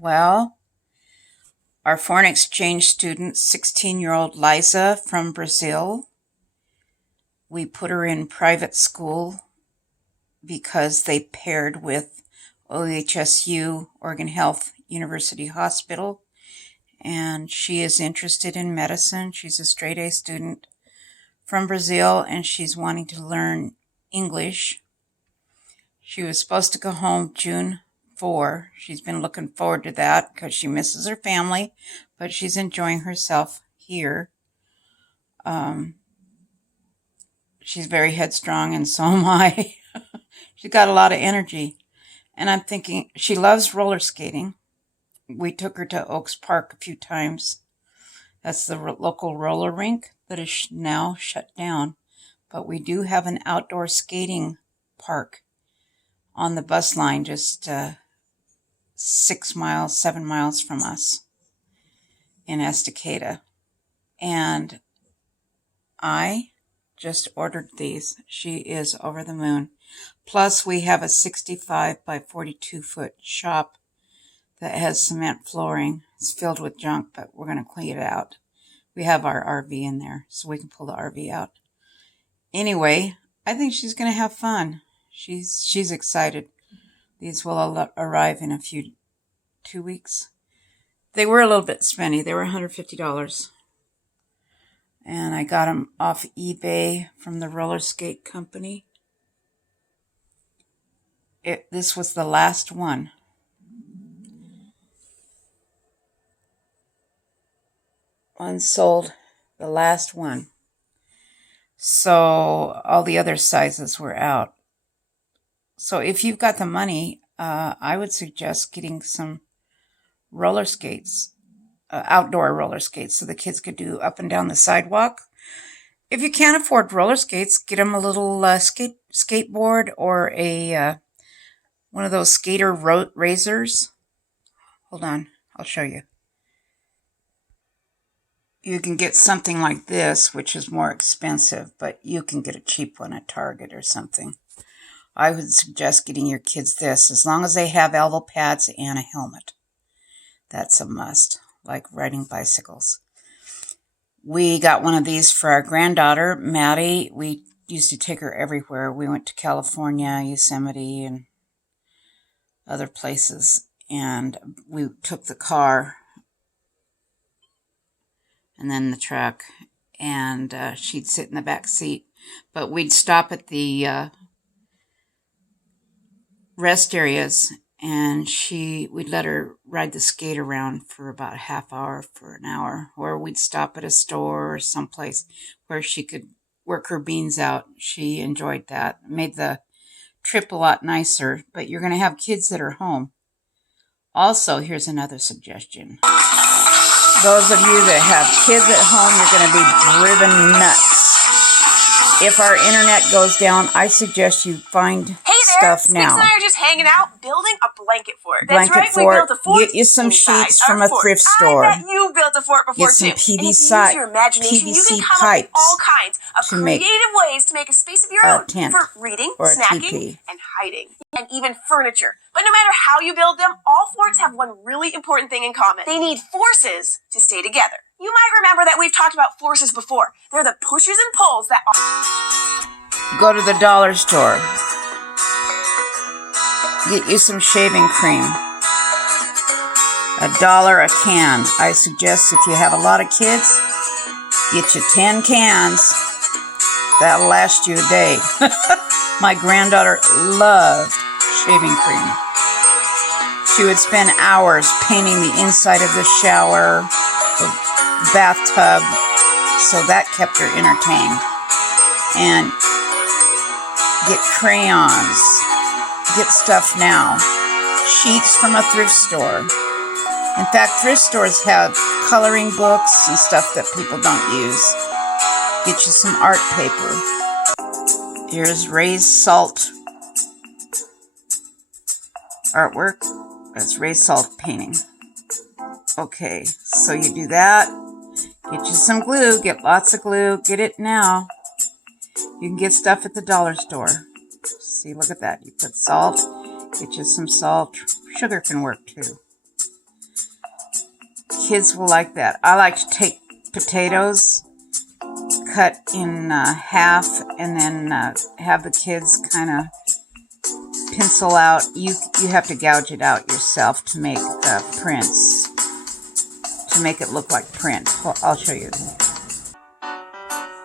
Well, our foreign exchange student, 16-year-old Liza from Brazil, we put her in private school because they paired with OHSU, Oregon Health University Hospital, and she is interested in medicine. She's a straight A student from Brazil, and she's wanting to learn English. She was supposed to go home June 4. She's been looking forward to that because she misses her family, but she's enjoying herself here. She's very headstrong, and so am I. She's got a lot of energy. And I'm thinking, she loves roller skating. We took her to Oaks Park a few times. That's the local roller rink that is now shut down. But we do have an outdoor skating park on the bus line just 7 miles from us in Estacada. And I just ordered these. She is over the moon. Plus, we have a 65 by 42 foot shop that has cement flooring. It's filled with junk, but we're going to clean it out. We have our RV in there, so we can pull the RV out. Anyway, I think she's going to have fun. She's excited. These will arrive in 2 weeks. They were a little bit spendy. They were $150. And I got them off eBay from the roller skate company. This was the last one. Unsold, the last one. So all the other sizes were out. So if you've got the money, I would suggest getting some roller skates, outdoor roller skates, so the kids could do up and down the sidewalk. If you can't afford roller skates, get them a little skateboard or one of those skater razors. Hold on, I'll show you. You can get something like this, which is more expensive, but you can get a cheap one at Target or something. I would suggest getting your kids this, as long as they have elbow pads and a helmet. That's a must, like riding bicycles. We got one of these for our granddaughter, Maddie. We used to take her everywhere. We went to California, Yosemite, and other places. And we took the car and then the truck, and she'd sit in the back seat. But we'd stop at the rest areas, and we'd let her ride the skate around for about a half hour for an hour, or we'd stop at a store or someplace where she could work her beans out. She enjoyed that. It made the trip a lot nicer, but you're going to have kids that are home. Also, here's another suggestion. Those of you that have kids at home, you're going to be driven nuts. If our internet goes down, I suggest you find stuff now. Hey there, Spix and I are just hanging out, building a blanket fort. That's right, we built a fort. Get you some sheets from a thrift store. I bet you built a fort before too. Get some And if you use your imagination, you can come up with all kinds of creative ways to make a space of your own for reading, snacking, and hiding, and even furniture. But no matter how you build them, all forts have one really important thing in common. They need forces to stay together. You might remember that we've talked about forces before. They're the pushes and pulls that go to the dollar store. Get you some shaving cream. $1 a can. I suggest if you have a lot of kids, get you 10 cans. That'll last you a day. My granddaughter loved shaving cream. She would spend hours painting the inside of the shower, the bathtub, so that kept her entertained. And get crayons, get stuff now, sheets from a thrift store. In fact, thrift stores have coloring books and stuff that people don't use. Get you some art paper. Here's raised salt artwork. That's raised salt painting. Okay, so you do that. Get you some glue. Get lots of glue. Get it now. You can get stuff at the dollar store. See, look at that. You put salt. Get you some salt. Sugar can work too. kids will like that. I like to take potatoes, cut in half, and then have the kids kind of pencil out. You have to gouge it out yourself to make the prints, to make it look like print. I'll show you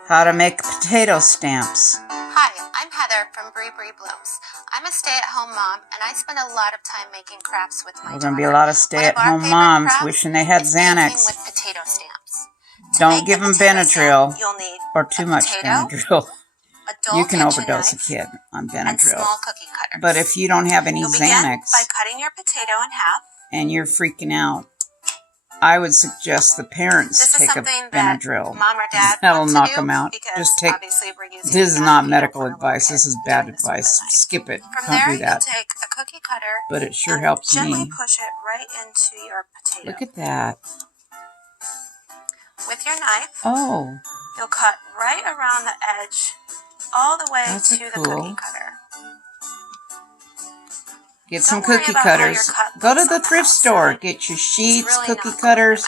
how to make potato stamps. Hi, I'm Heather from Bree Blooms. I'm a stay-at-home mom, and I spend a lot of time making crafts with my daughter. There's going to be a lot of stay-at-home moms wishing they had Xanax. With potato stamps. Don't give them Benadryl or too much Benadryl. You can overdose a kid on Benadryl. But if you don't have any Xanax by cutting your potato in half, and you're freaking out, I would suggest the parents take a Benadryl. Mom or dad That'll knock them out. Just take. This is not medical advice. This is bad advice. Skip it. Don't do that. Take a cookie cutter, but it sure helps gently me. Push it right into your potato. Look at that. With your knife, you'll cut right around the edge, all the way to the cookie cutter. Get some cookie cutters. Go to the thrift store. Get your sheets, cookie cutters,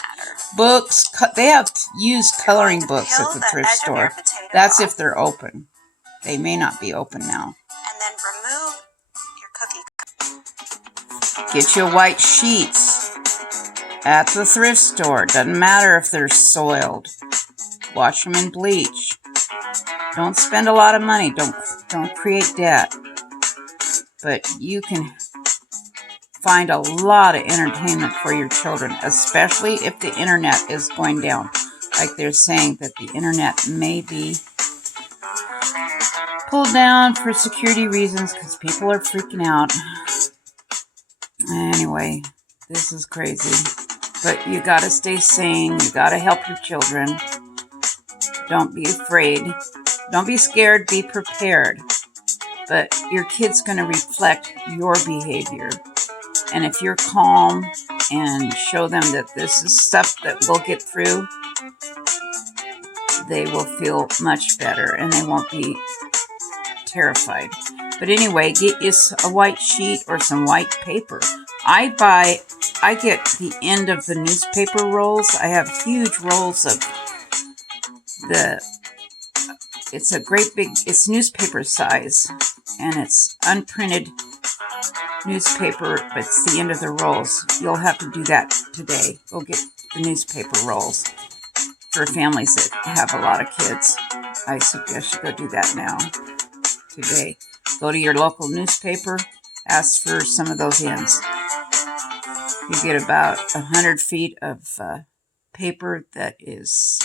books. They have used coloring books at the thrift store. That's if they're open. They may not be open now. And then remove your cookie. Get your white sheets at the thrift store. Doesn't matter if they're soiled. Wash them in bleach. Don't spend a lot of money. Don't create debt. But you can find a lot of entertainment for your children, especially if the internet is going down. Like they're saying that the internet may be pulled down for security reasons because people are freaking out. Anyway, this is crazy. But you gotta stay sane. You gotta help your children. Don't be afraid. Don't be scared. Be prepared. But your kid's going to reflect your behavior. And if you're calm and show them that this is stuff that we'll get through, they will feel much better and they won't be terrified. But anyway, get you a white sheet or some white paper. I get the end of the newspaper rolls. I have huge rolls of it's a great big, it's newspaper size, and it's unprinted newspaper, but it's the end of the rolls. You'll have to do that today. Go get the newspaper rolls for families that have a lot of kids. I suggest you go do that now, today. Go to your local newspaper, ask for some of those ends. You get about 100 feet of paper that is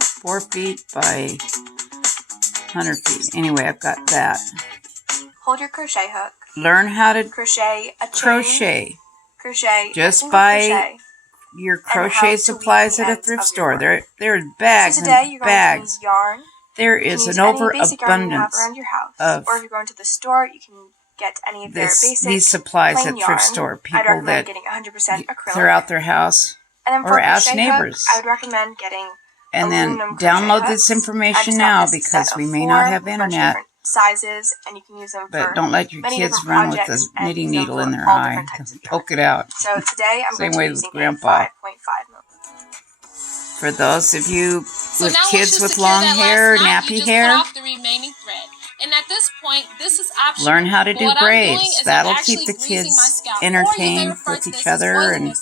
4 feet by 100 feet. Anyway, I've got that. Hold your crochet hook. Learn how to crochet a chain. Crochet. Just buy your crochet supplies at a thrift store. There are bags and bags. Yarn. There is an overabundance of, or if you're going to the store, you can get any of their basic these supplies at thrift store. People that clear out their house, or ask neighbors. I would recommend getting. And then download this information now because we may not have internet. Sizes, and you can use them but don't let your kids run with a knitting needle in their eye. Poke it out. So today I'm same way with Grandpa. 5.5. For those of you with kids with long hair, nappy hair, and at this point, this is optional. Learn how to do braids. That'll keep the kids entertained with each other. And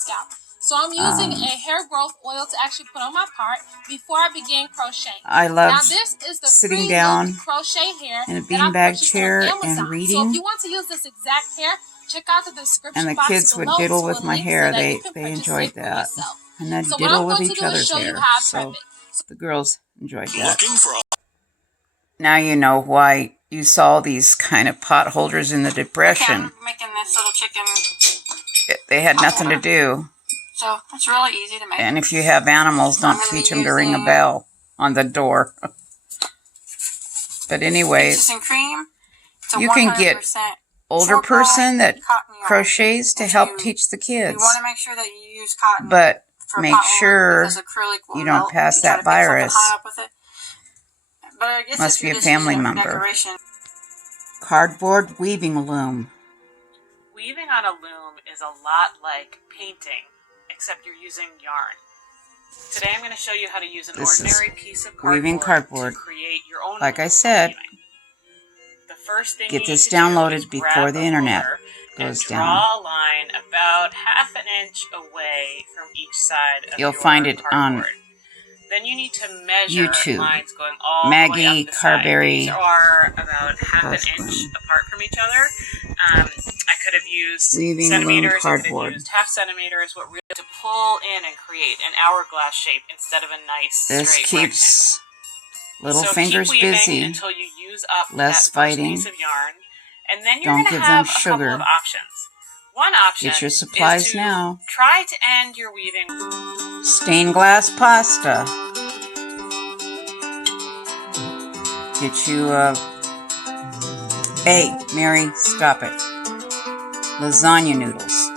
so I'm using a hair growth oil to actually put on my part before I begin crocheting. I love now, this is the sitting down crochet hair in a beanbag chair and reading. So if you want to use this exact hair, check out the description and the box kids would diddle with my hair. They enjoyed that. And then so diddle with each other's hair. So the girls enjoyed that. Now you know why you saw these kind of pot holders in the Depression. I'm making this little chicken. They had nothing to do. So it's really easy to make. And if you have animals, don't teach them to ring a bell on the door. But anyway, you can get older person that crochets to help teach the kids. You want to make sure that you use cotton. But make sure you don't pass that virus. Must be a family member. Cardboard weaving loom. Weaving on a loom is a lot like painting. except you're using yarn. Today I'm going to show you how to use an This ordinary is piece of weaving cardboard. to create your own. Like I said, weaving. The first thing get you this need to downloaded do is before grab the a internet ruler goes and down. draw a line about half an inch away from each side of You'll your find it cardboard. on Then you need to measure YouTube. lines going all Maggie the way up the Carberry side. These are about half Husband. an inch apart from each other. I could have used Weaving centimeters, loom I could have cardboard. used half centimeters, what really to pull in and create an hourglass shape instead of a nice This straight keeps little so fingers keep weaving busy. until you use up Less that fighting. first piece of yarn, and then you're Don't going to give have them a sugar. couple of options. One option Get your supplies is to now. try to end your weaving. Stained glass pasta. Get you a... Hey, Mary, stop it. Lasagna noodles.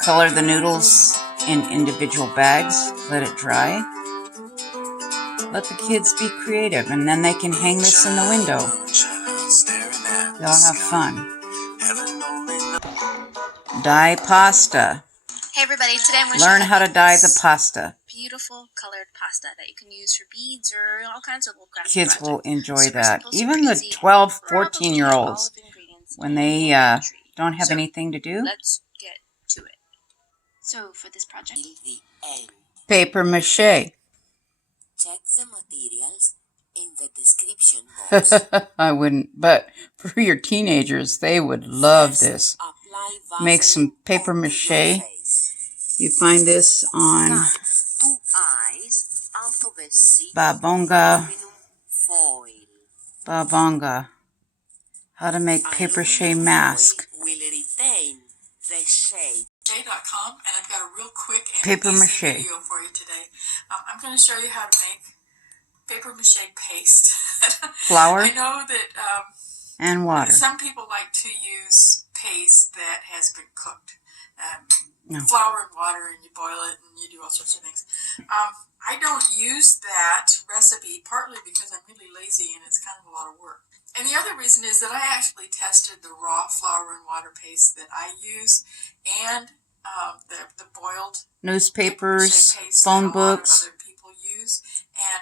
Color the noodles in individual bags. Let it dry. Let the kids be creative, and then they can hang this in the window. They'll have fun. Dye pasta. Hey everybody, today I'm going to Learn how to dye the pasta. beautiful colored pasta that you can use for beads or all kinds of little crafty Kids projects. will enjoy Super that. simple, super Even the easy. 12, We're all 14-year-olds, all of the ingredients when in they the pantry. don't have So, anything to do. Let's get to it. So for this project, Paper mache. Check the materials in the description box. I wouldn't, but for your teenagers, they would love this. Make some paper mache. You find this on 2 eyes out of a sheet Babonga. aluminum foil. Babonga. How to make paper mache mask. Foil will retain the shape. J.com, and I've got a real quick and Paper easy mache. video for you today. I'm going to show you how to make paper mache paste. Flour I know that and water. some people like to use paste that has been cooked. No. Flour and water, and you boil it, and you do all sorts of things. I don't use that recipe partly because I'm really lazy and it's kind of a lot of work. And the other reason is that I actually tested the raw flour and water paste that I use and the boiled Newspapers, paste phone that a lot of books, other people use.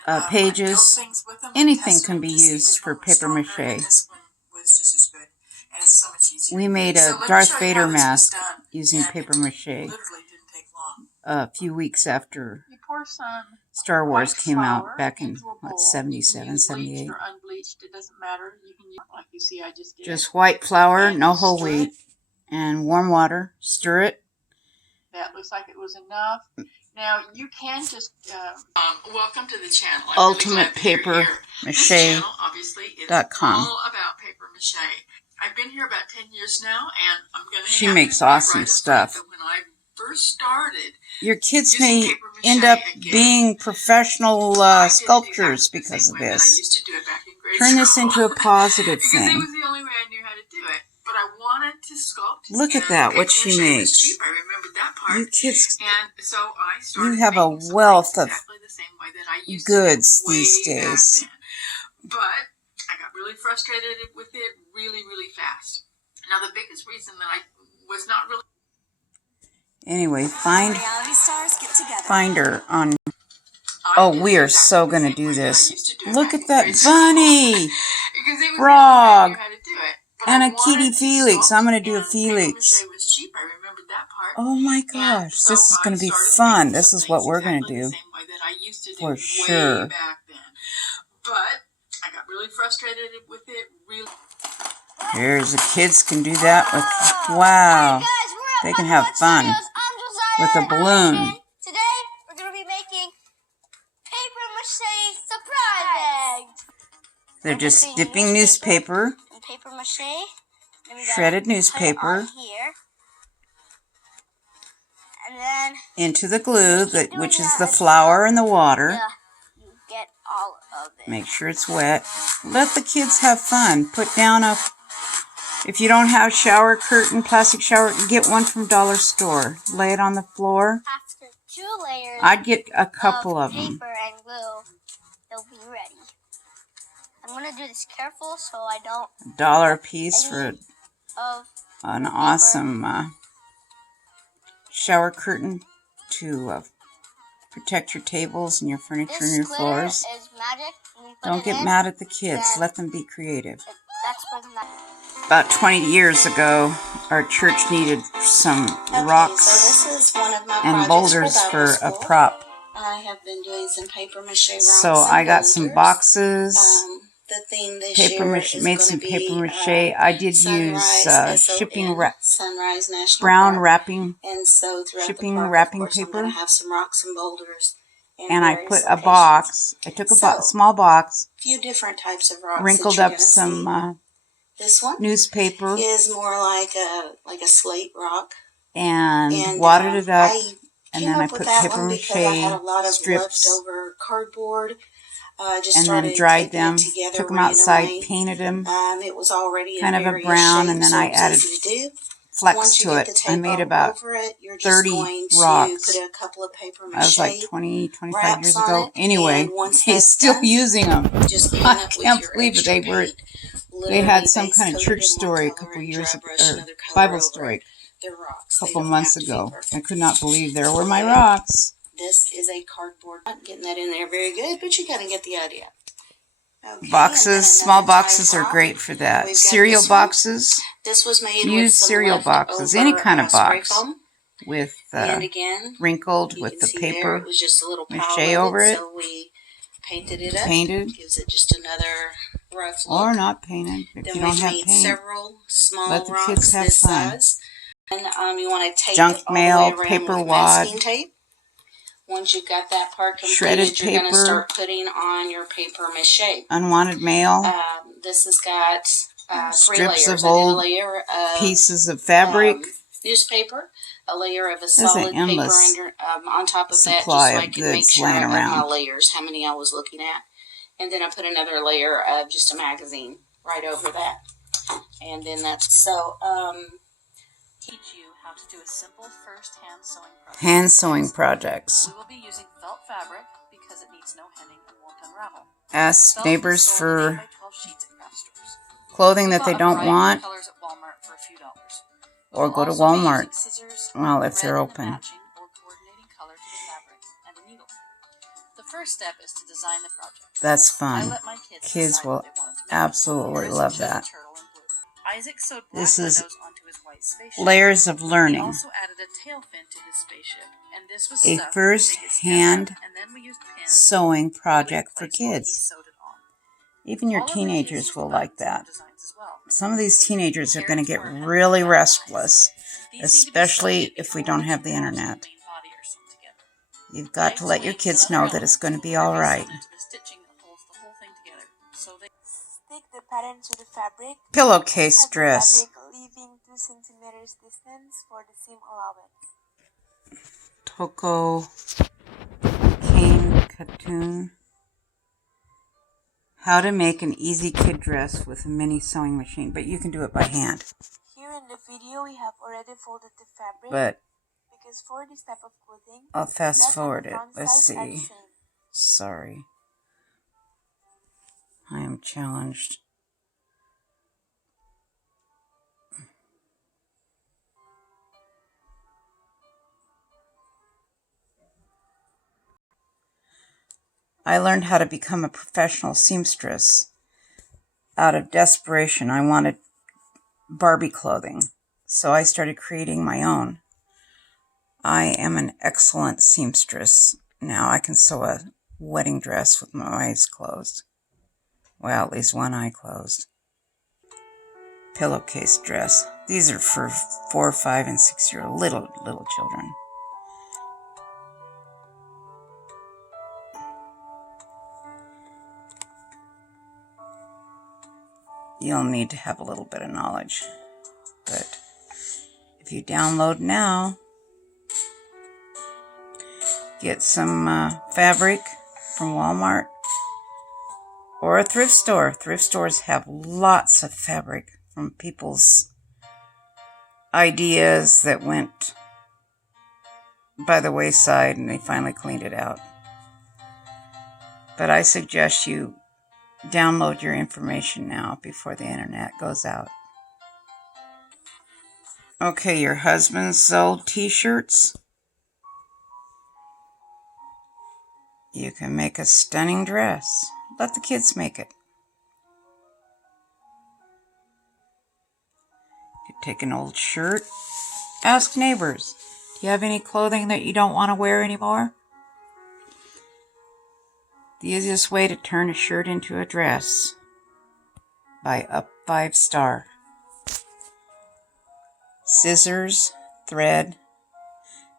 And, I pages. built things with them and Anything tested can them be to see used which for one was paper stronger, mache. and this one was just as good, and it's so much easier. We made So a let me Darth show you Vader how this was mask done, using and paper it mache literally didn't take long. a few weeks after You pour some Star Wars white came flour out back in, into a bowl. 77, You can use 78. bleached or unbleached, it doesn't matter. You can use like you see I just did. Just white flour, And no whole stir wheat, it. and warm water. Stir it. That looks like it was enough. Now you can just welcome to the channel. I'm Ultimate really glad that Paper you're here. This Mache channel obviously is .com. all about paper mache. I've been here about 10 years now, and I'm going to. She makes awesome stuff. When I first started, Your kids using may paper mache end up again, being professional I did it sculptors exactly the because same of way that I this. used to do it back in grade Turn this school. into a positive Because it thing. was the only way I knew how to do it. But I wanted to sculpt. Look at and that, what paper she mache was makes. cheap. I remembered that part. You kids, And so I started you have a making some wealth things of exactly the same way that I used goods to way these back days. then. But I got really frustrated with it really, really fast. Now the biggest reason that I was not really Anyway, find Reality stars get together. her on. I Oh, did we are exactly so the gonna same do way that I this. used to do it Look back at in that grade school. bunny. Because it was Frog. the only way I knew how to do it. But And I a kitty wanted to Felix. sculpt, I'm gonna do a and Felix. paper mache was cheap. I remembered that part. Oh my And gosh, so this is I going to be started fun. making This some is what things we're going to exactly do. the same way that I used to do For way sure. back then. But I got really frustrated with it. Really. Here's the kids can do that with, wow, they can have fun with a balloon. Today we're going to be making paper mache surprise eggs. They're just dipping newspaper, And paper mache. Then we gotta shredded put it newspaper, on here. And then into the glue, which is the flour and the water. you get all of it. Make sure it's wet. Let the kids have fun. Put down a, if you don't have shower curtain, plastic shower, get one from Dollar Store. Lay it on the floor. After 2 layers I'd get a couple of them. paper and glue, they'll be ready. I'm going to do this careful so I don't $1 a piece for of an awesome shower curtain to protect your tables and your furniture and your floors. Is magic. Don't get mad at the kids. Let them be creative. That's where the About 20 years ago, our church needed some rocks so this is one of my and boulders for a school. prop. I have been doing some paper mache rocks So and I got some boulders. boxes, The theme this paper year mache, is made going some to paper be, mache. I did Sunrise, use shipping Sunrise National brown Park. wrapping, And so throughout shipping the park, wrapping of course, I'm paper. going to have some rocks and boulders. And I put a box. I took a small box, few different types of rocks. wrinkled up some this one newspaper, is more like a slate rock, and watered it up. And then I with put that paper one mache because I had a lot of strips, leftover cardboard. Just and started then dried taking them. it together Took them right outside, away. painted them, It was already kind in of a various brown, shapes, and then so I it was added easy to do. flecks Once you to get it. the I tape made about over it, you're just 30 going rocks. to put a couple of paper I was like mache 20, 25 wraps years on ago. it, Anyway, and once he's that's still done, using them. just clean I up with can't your believe it. extra They were. paint. They Literally, had some they kind of coated church in one story a color couple and years dry ago, brush or another color Bible over story their rocks. a They couple don't months have to be ago. perfect. I could not believe there were my rocks. This is a cardboard. Not getting that in there very good, but you kind of get the idea. Okay, Boxes, small boxes are great for that. Cereal boxes. This was made Use with some cereal boxes, any kind of spray box, foam. with And again, wrinkled you with can the see there, paper it was just a little pile mache of over it. So we painted it up. Painted. Gives it just another rough look. Or not painted if then you don't we have made paint. several small Let the rocks kids have this fun. size. And you want to tape Junk it all mail, the way around paper with wad, masking tape. Once you've got that part completed, shredded you're going to paper, start putting on your paper mache. unwanted mail, This has got 3 strips layers. of old I did a layer of pieces of fabric, newspaper, a layer of a There's solid an paper endless under, on top of that, just so supply I of could make goods sure laying of my around. layers, how many I was looking at. And then I put another layer of just a magazine right over that. And then that's so, Teach you how to do a simple first hand sewing project. Hand sewing projects. We will be using felt fabric because it needs no hemming and won't unravel. Ask Felt neighbors is sold in for 8x12 sheets at craft stores. clothing We that they bought a don't variety of want, colors at Walmart for a few dollars. We or will go to also be Walmart. using scissors, Well, if thread they're and a open. matching or coordinating color to the fabric, and a needle. The first step is to design the project. That's I fun. let my kids Kids decide will what they wanted to make. absolutely Chris love chose a that. turtle in blue. Isaac sewed black This is windows onto his white spaceship. layers of He learning. also added a tail fin to his spaceship, and this was A stuffed to first make it stand hand up, and then we used pins sewing to project for place where he kids. sewed it on. Even your All of the teenagers kids will used like buttons and that. designs as well. Some of these teenagers are going to get Carrots were really hand-cut restless, lines. These need to be especially sewn if we before don't have the each arms and internet. main body are sewn together. You've got to let your Legs, kids wings, know and that other it's going to elements be will all be right. sewn into the stitching that holds the whole thing together. So they Stick the pattern to the fabric. Pillowcase Cut the dress. fabric, leaving 2 centimeters distance for the seam allowance. Toko Cane Katoon. How to make an easy kid dress with a mini sewing machine, but you can do it by hand. Here in the video, we have already folded the fabric. But because for this type of clothing, I'll fast back and forward the it. front Let's sides are the see. same. Sorry. I am challenged. I learned how to become a professional seamstress out of desperation. I wanted Barbie clothing, so I started creating my own. I am an excellent seamstress. Now I can sew a wedding dress with my eyes closed. Well, at least one eye closed. Pillowcase dress. These are for 4, 5, and 6-year-old little children. You'll need to have a little bit of knowledge. But if you download now, get some fabric from Walmart or a thrift store. Thrift stores have lots of fabric from people's ideas that went by the wayside and they finally cleaned it out. But I suggest you download your information now before the internet goes out. Okay, your husband sold t-shirts. You can make a stunning dress. Let the kids make it. You take an old shirt. Ask neighbors, do you have any clothing that you don't want to wear anymore? The easiest way to turn a shirt into a dress. By Up 5 Star. Scissors, thread.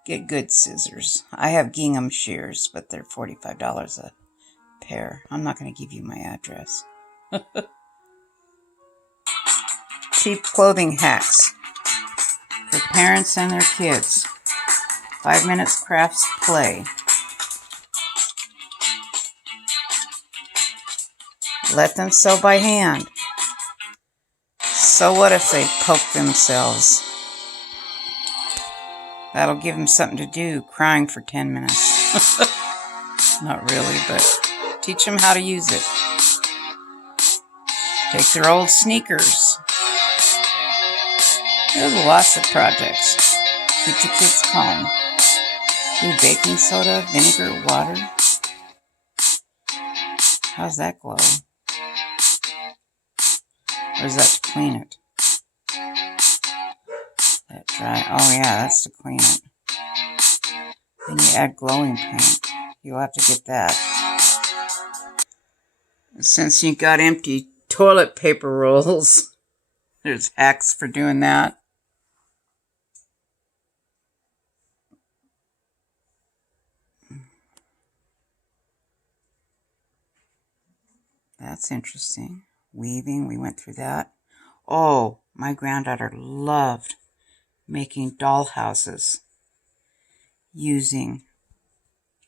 Get good scissors. I have gingham shears, but they're $45 a pair. I'm not going to give you my address. Cheap clothing hacks for parents and their kids. 5 minutes crafts play. Let them sew by hand. So what if they poke themselves? That'll give them something to do, crying for 10 minutes. Not really, but teach them how to use it. Take their old sneakers. There's lots of projects. Keep your kids calm. Do baking soda, vinegar, water. How's that glow? Or is that to clean it? That dry. Oh yeah, that's to clean it. Then you add glowing paint. You'll have to get that. Since you got empty toilet paper rolls, there's hacks for doing that. That's interesting. Weaving, we went through that. Oh, my granddaughter loved making doll houses using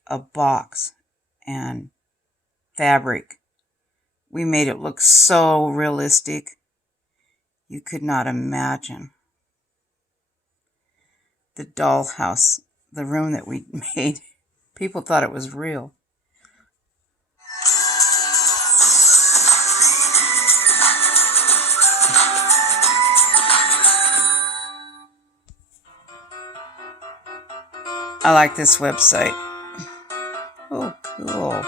a box and fabric. We made it look so realistic. You could not imagine. The doll house, the room that we made, people thought it was real. I like this website. Oh, cool.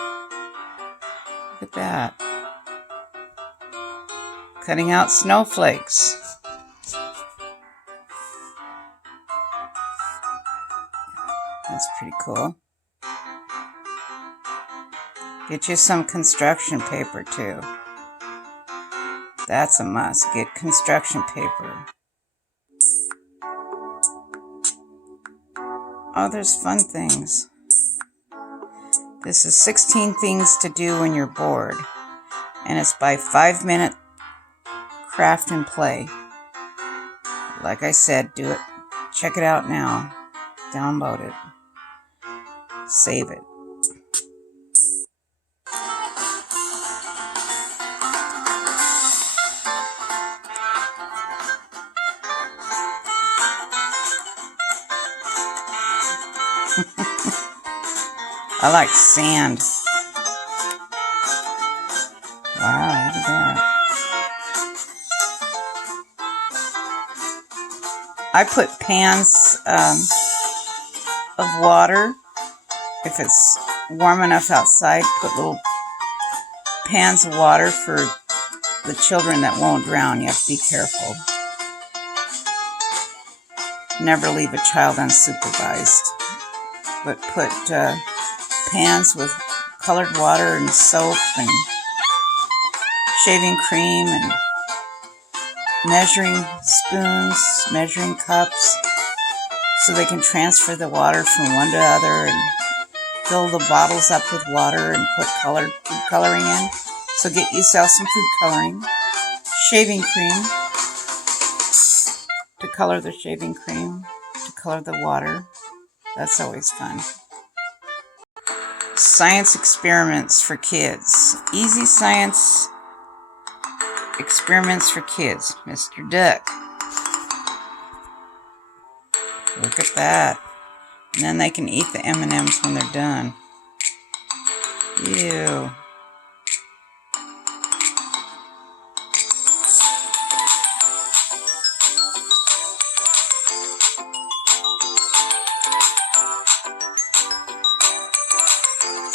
Look at that. Cutting out snowflakes. That's pretty cool. Get you some construction paper too. That's a must. Get construction paper. Oh, there's fun things. This is 16 things to do when you're bored. And it's by 5 Minute Craft and Play. Like I said, do it. Check it out now. Download it. Save it. I like sand. Wow, look at that. I put pans of water. If it's warm enough outside, put little pans of water for the children that won't drown. You have to be careful. Never leave a child unsupervised. But put pans with colored water and soap and shaving cream and measuring spoons, measuring cups, so they can transfer the water from one to other and fill the bottles up with water and put food coloring in. So get yourself some food coloring, shaving cream to color the shaving cream, to color the water. That's always fun. Science experiments for kids. Easy science experiments for kids. Mr. Duck. Look at that. And then they can eat the M&Ms when they're done. Ew.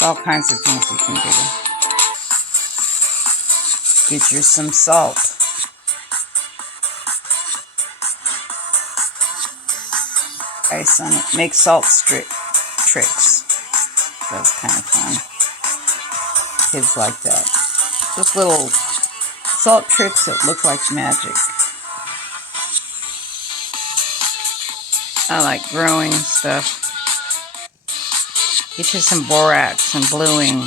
There's all kinds of things you can do. Get you some salt. Ice on it. Make salt tricks. That's kind of fun. Kids like that. Just little salt tricks that look like magic. I like growing stuff. Get you some borax and bluing.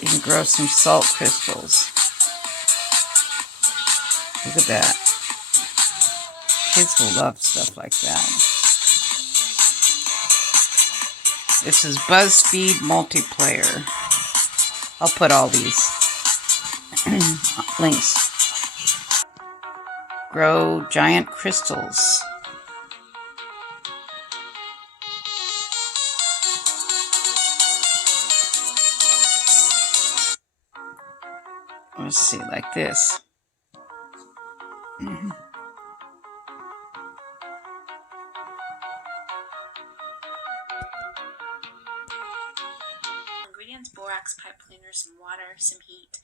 You can grow some salt crystals. Look at that. Kids will love stuff like that. This is BuzzFeed Multiplayer. I'll put all these links. Grow giant crystals. Let's see, like this. Ingredients: borax, pipe cleaner, some water, some heat.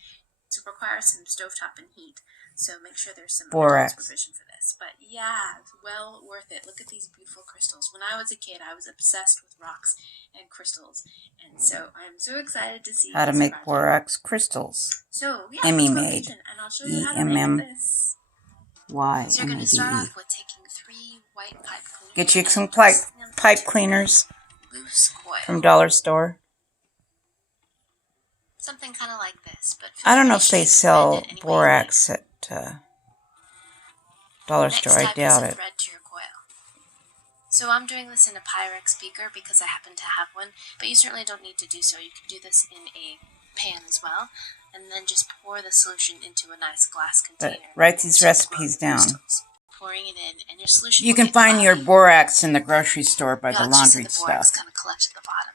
It requires some stovetop and heat, so make sure there's some borax provision for this. But yeah, it's well worth it. Look at these beautiful crystals. When I was a kid, I was obsessed with rocks and crystals, and so I'm so excited to see how to make borax crystals. So yeah, Emmy let's go made. kitchen, and I'll show you how to make this. Y So you're going to M A D start E. off with taking 3 white pipe cleaners. Get you some pipe cleaners Loose coil. from Dollar Store. Something kind of like this, but I don't know if they sell borax at Dollar Store. I doubt it. Thread to your coil. So I'm doing this in a Pyrex beaker because I happen to have one, but you certainly don't need to do so. You can do this in a pan as well, and then just pour the solution into a nice glass container. But write these recipes down. Pouring it in, and your solution. You can find your borax in the grocery store by the laundry the borax stuff. kind of collect at the bottom,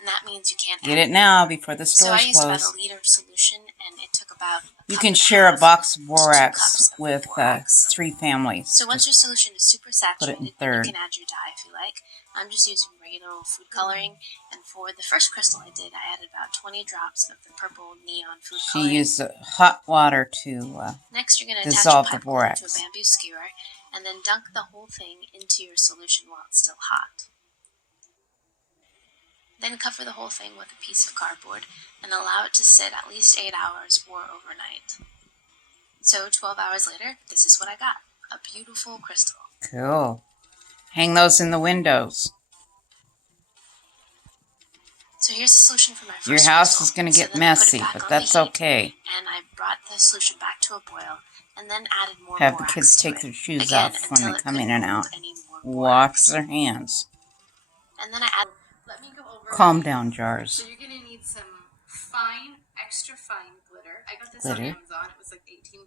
and that means you can't Get it now before the So I stores used about close. a liter of solution, and it took about. You can share a box of borax with 3 families. So once your solution is super saturated, Put it in third. you can add your dye if you like. I'm just using regular old food coloring, and for the first crystal I did, I added about 20 drops of the purple neon food She coloring. used hot water to Next, you're going to dissolve attach a the pipe cleaner to borax. a bamboo skewer, and then dunk the whole thing into your solution while it's still hot. Then cover the whole thing with a piece of cardboard and allow it to sit at least 8 hours or overnight. So 12 hours later, this is what I got. A beautiful crystal. Cool. Hang those in the windows. So here's the solution for my first Your house crystal. is going to So get then I put it messy, back but on that's the heat, okay. And I brought the solution back to a boil and then added more Have the borax kids to take it. their shoes Again, off when until they it come in couldn't and out. hold any more Wash borax. their hands. And then I add. Let me go over. Calm down jars. So you're gonna need some fine, extra fine glitter. I got this Glitter. on Amazon. It was like $18. It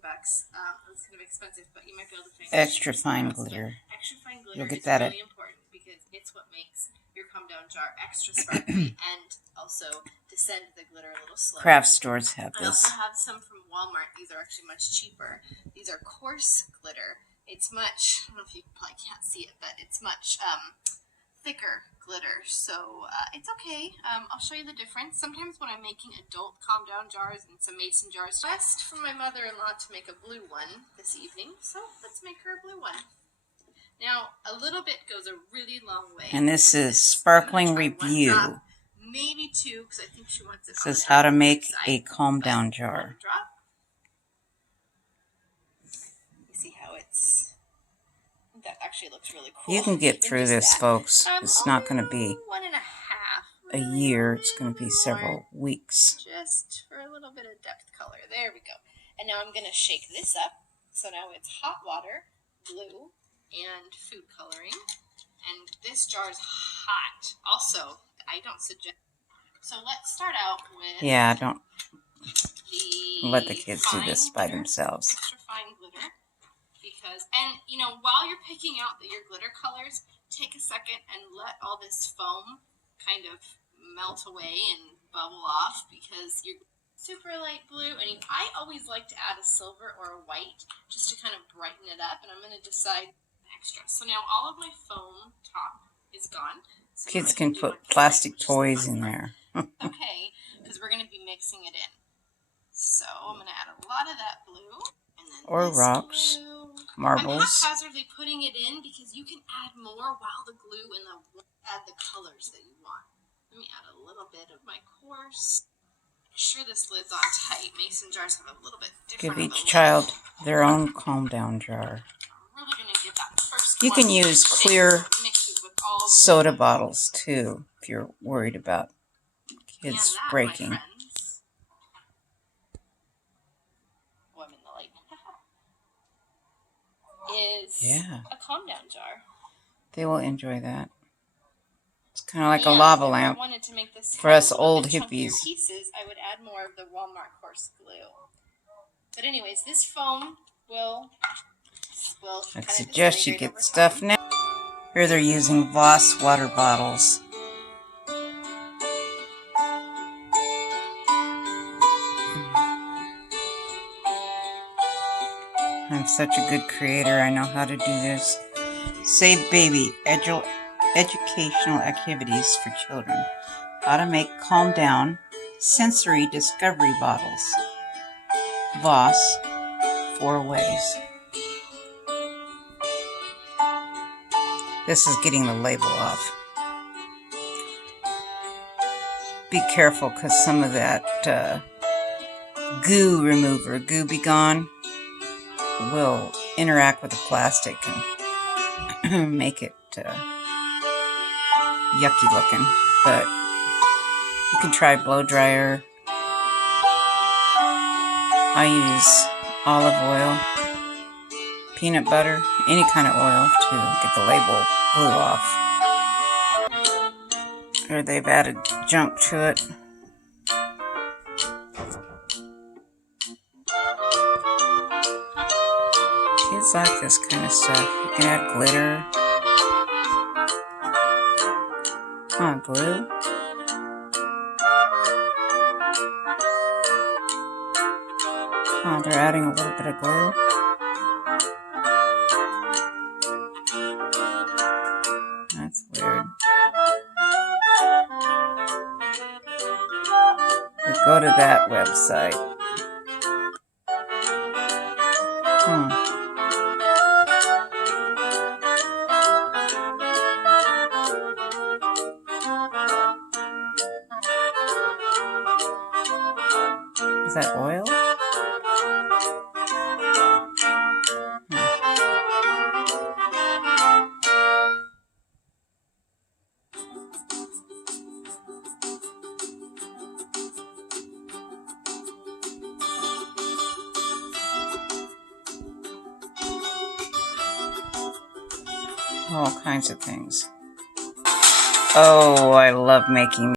was kind of expensive, but you might be able to find Extra it. fine glitter. Extra fine glitter You'll get is that at really important because it's what makes your calm down jar extra sparkly and also to send the glitter a little slower. Craft stores have I this. also have some from Walmart. These are actually much cheaper. These are coarse glitter. It's much, I don't know if you probably can't see it, but it's much thicker glitter. So it's okay. I'll show you the difference. Sometimes when I'm making adult calm down jars and some mason jars, request from my mother-in-law to make a blue one this evening. So let's make her a blue one. Now, a little bit goes a really long way. And this is Sparkling I'm gonna try Review. 1 drop, maybe 2, because I think she wants it. This is how to make a calm down jar. Drop. You see how it's. That actually looks really cool. You can get through this, folks. It's not going to be 1.5. a year. It's going to be several weeks. Just for a little bit of depth color. There we go. And now I'm going to shake this up. So now it's hot water, glue, and food coloring. And this jar is hot. Also, I don't suggest. So let's start out with. Yeah, don't the let the kids do fine this by glitter, themselves. Extra fine glitter. Because, and you know, while you're picking out your glitter colors, take a second and let all this foam kind of melt away and bubble off because you're super light blue. And I always like to add a silver or a white just to kind of brighten it up. And I'm going to decide extra. So now all of my foam top is gone. So Kids can put plastic toys in there. Okay, because we're going to be mixing it in. So I'm going to add a lot of that blue. And then Or rocks, blue. marbles. I'm haphazardly putting it in because you can add more while the glue and add the colors that you want. Let me add a little bit of my coarse. Make sure this lid's on tight. Mason jars have a little bit different. Give each child their own calm down jar. I'm really going to get that first You can use clear soda the bottles too if you're worried about kids breaking. My friends, I'm in the light. Is a calm down jar. They will enjoy that. It's kind of like a lava lamp. I wanted to make this for us a old bit chunkier hippies. Pieces, I would add more of the Walmart coarse glue. But anyways, this foam will I suggest you get stuff now. Here they're using Voss water bottles. I'm such a good creator. I know how to do this. Save Baby Educational Activities for Children. How to make calm down sensory discovery bottles. Voss 4 ways. This is getting the label off. Be careful because some of that goo remover, Goo Be Gone, will interact with the plastic and make it yucky looking. But you can try blow dryer. I use olive oil, peanut butter, any kind of oil to get the label glue off. Or they've added junk to it. Kids like this kind of stuff. You can add glitter. Glue. They're adding a little bit of glue. That's weird. Or go to that website. Is that oil? All kinds of things. Oh, I love making